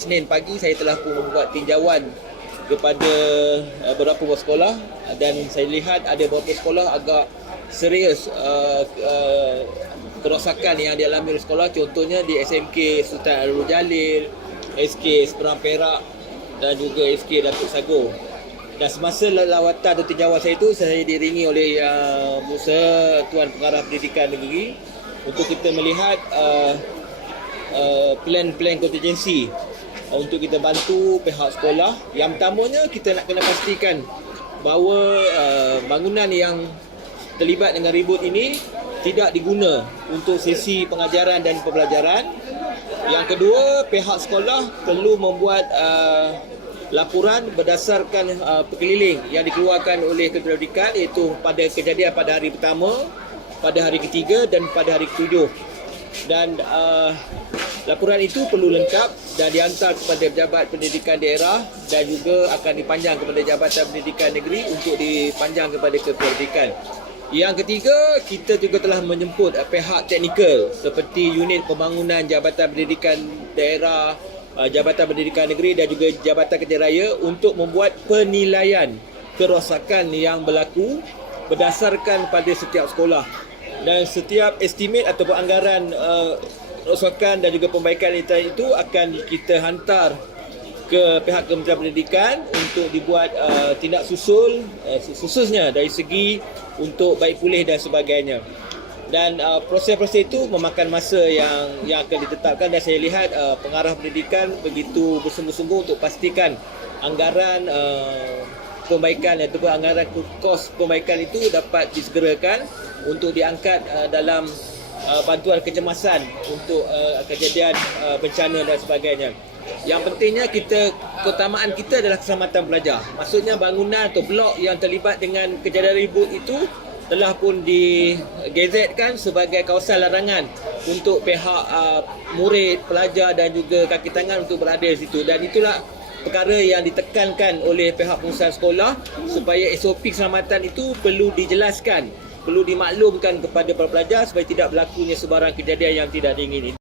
Isnin pagi saya telah pun membuat tinjauan kepada uh, beberapa buah sekolah dan saya lihat ada beberapa sekolah agak serius uh, uh, kerosakan yang dialami oleh sekolah contohnya di SMK Sultan Arul Jalil, SK Seberang Perak dan juga SK Datuk Sago. Dan semasa lawatan atau tinjauan saya itu saya diringi oleh uh, Musa Tuan Pengarah Pendidikan Negeri untuk kita melihat uh, uh, plan-plan kontingensi untuk kita bantu pihak sekolah. Yang pertamanya kita nak kena pastikan bahawa uh, bangunan yang terlibat dengan ribut ini tidak diguna untuk sesi pengajaran dan pembelajaran. Yang kedua, pihak sekolah perlu membuat uh, laporan berdasarkan uh, perkeliling yang dikeluarkan oleh Ketua Pendidikan iaitu pada kejadian pada hari pertama, pada hari ketiga dan pada hari ketujuh. Dan uh, laporan itu perlu lengkap dan dihantar kepada pejabat pendidikan daerah dan juga akan dipanjang kepada Jabatan Pendidikan Negeri untuk dipanjang kepada Pendidikan. Yang ketiga, kita juga telah menjemput uh, pihak teknikal seperti unit pembangunan Jabatan Pendidikan Daerah, uh, Jabatan Pendidikan Negeri dan juga Jabatan Kerja Raya untuk membuat penilaian kerosakan yang berlaku berdasarkan pada setiap sekolah. Dan setiap estimate ataupun anggaran uh, rosakan dan juga perbaikan itu akan kita hantar ke pihak Kementerian Pendidikan untuk dibuat uh, tindak susul uh, khususnya dari segi untuk baik pulih dan sebagainya. Dan uh, proses-proses itu memakan masa yang yang akan ditetapkan dan saya lihat uh, pengarah pendidikan begitu bersungguh-sungguh untuk pastikan anggaran uh, perbaikan ataupun anggaran kos perbaikan itu dapat disegerakan untuk diangkat uh, dalam uh, bantuan kecemasan untuk uh, kejadian uh, bencana dan sebagainya. Yang pentingnya kita keutamaan kita adalah keselamatan pelajar. Maksudnya bangunan atau blok yang terlibat dengan kejadian ribut itu telah pun digazetkan sebagai kawasan larangan untuk pihak uh, murid, pelajar dan juga kaki tangan untuk berada di situ. Dan itulah perkara yang ditekankan oleh pihak pengusaha sekolah supaya SOP keselamatan itu perlu dijelaskan, perlu dimaklumkan kepada para pelajar supaya tidak berlakunya sebarang kejadian yang tidak diingini.